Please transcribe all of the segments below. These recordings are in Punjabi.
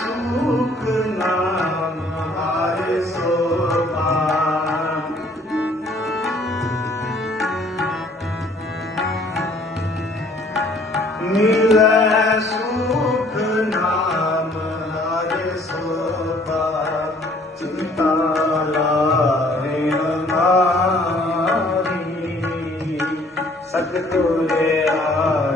ਸੁਖ ਨਾਮ ਹਾਰੇ ਸੋਪਾਨ ਮਿਲੇ ਸੁਖ ਨਾਮ ਹਾਰੇ ਸੋਪਾਨ ਚਿੰਤਾ ਲਾਰੇ ਮਾਰੀ ਸਤਿ ਤੁਰੇ ਆ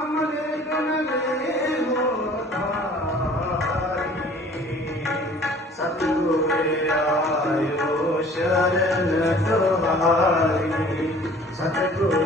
ਸਤਿਗੁਰੂ ਆਇਓ ਸ਼ਰਨ ਤੁਹਾਰੀ ਸਤਿਗੁਰੂ